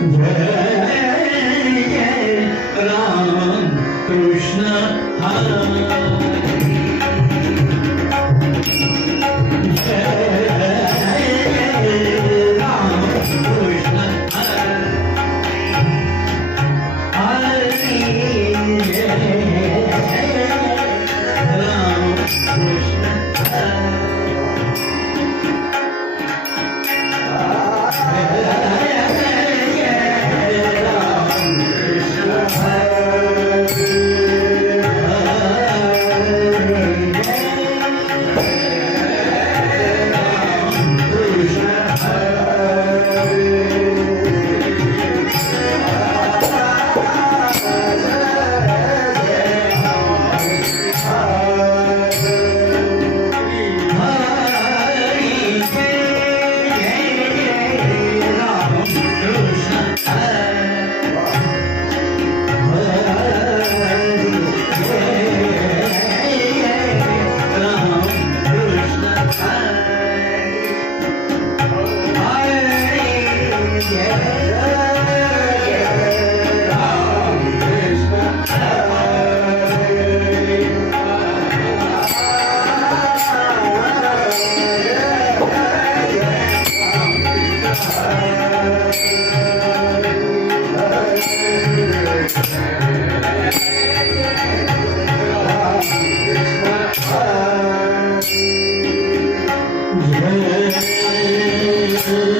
Jai Ram Krishna Hare Hey, hey, hey.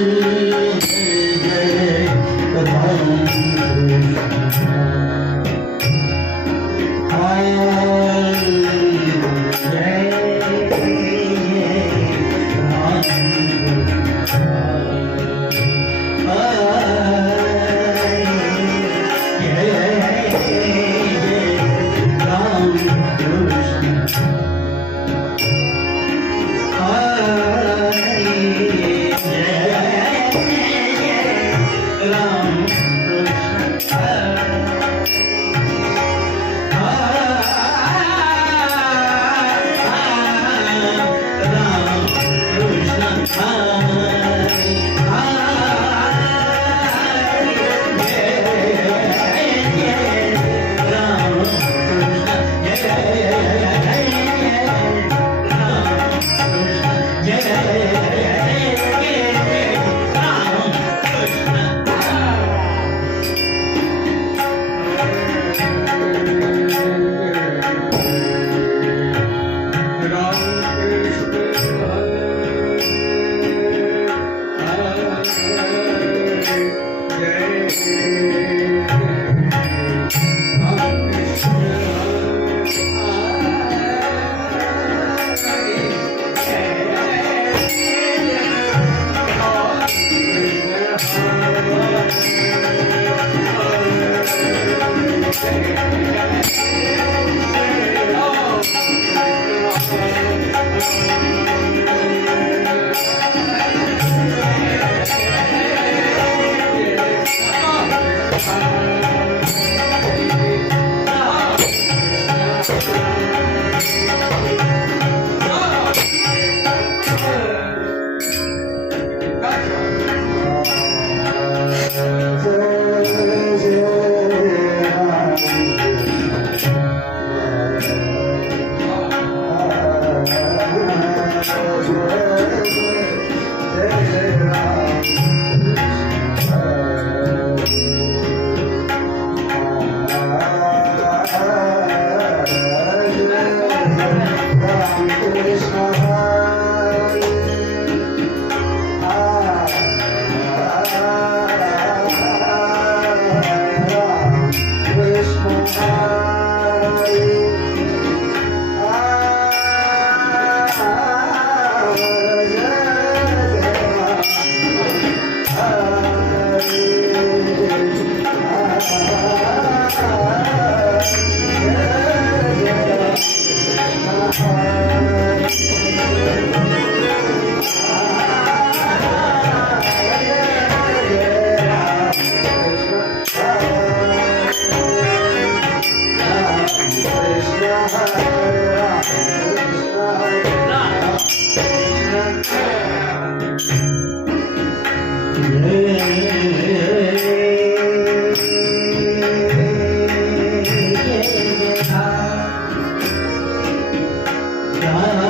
man.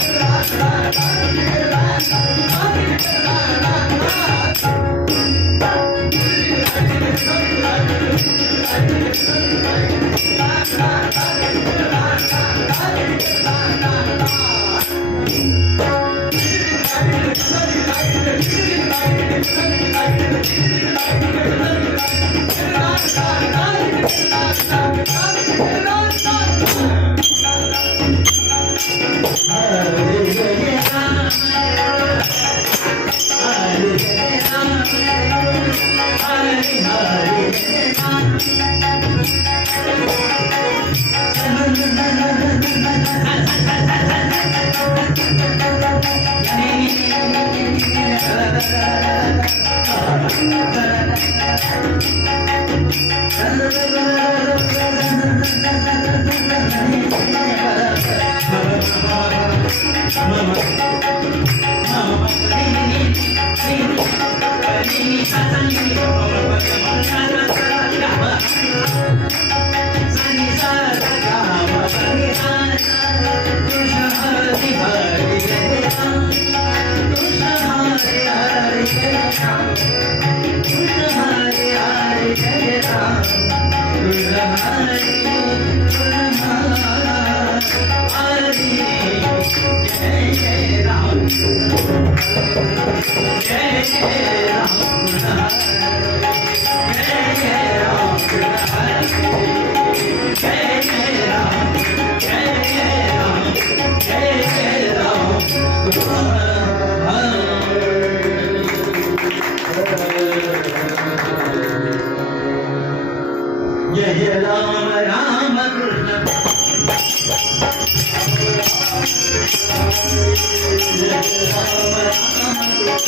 Jai Ram Ram Ram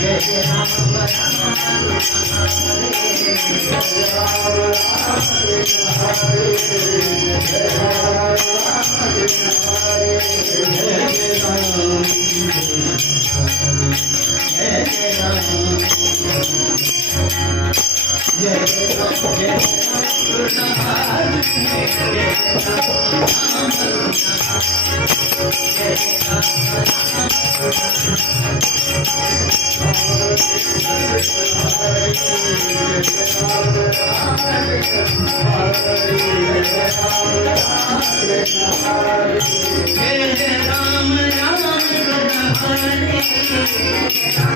Jai Ram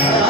감사합니다.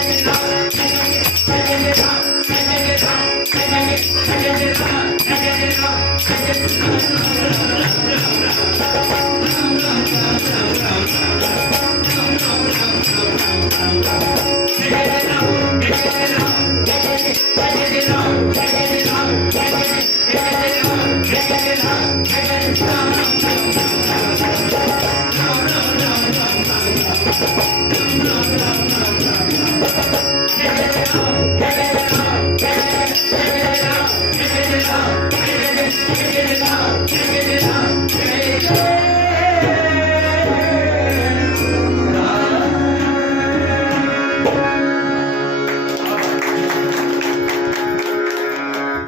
No!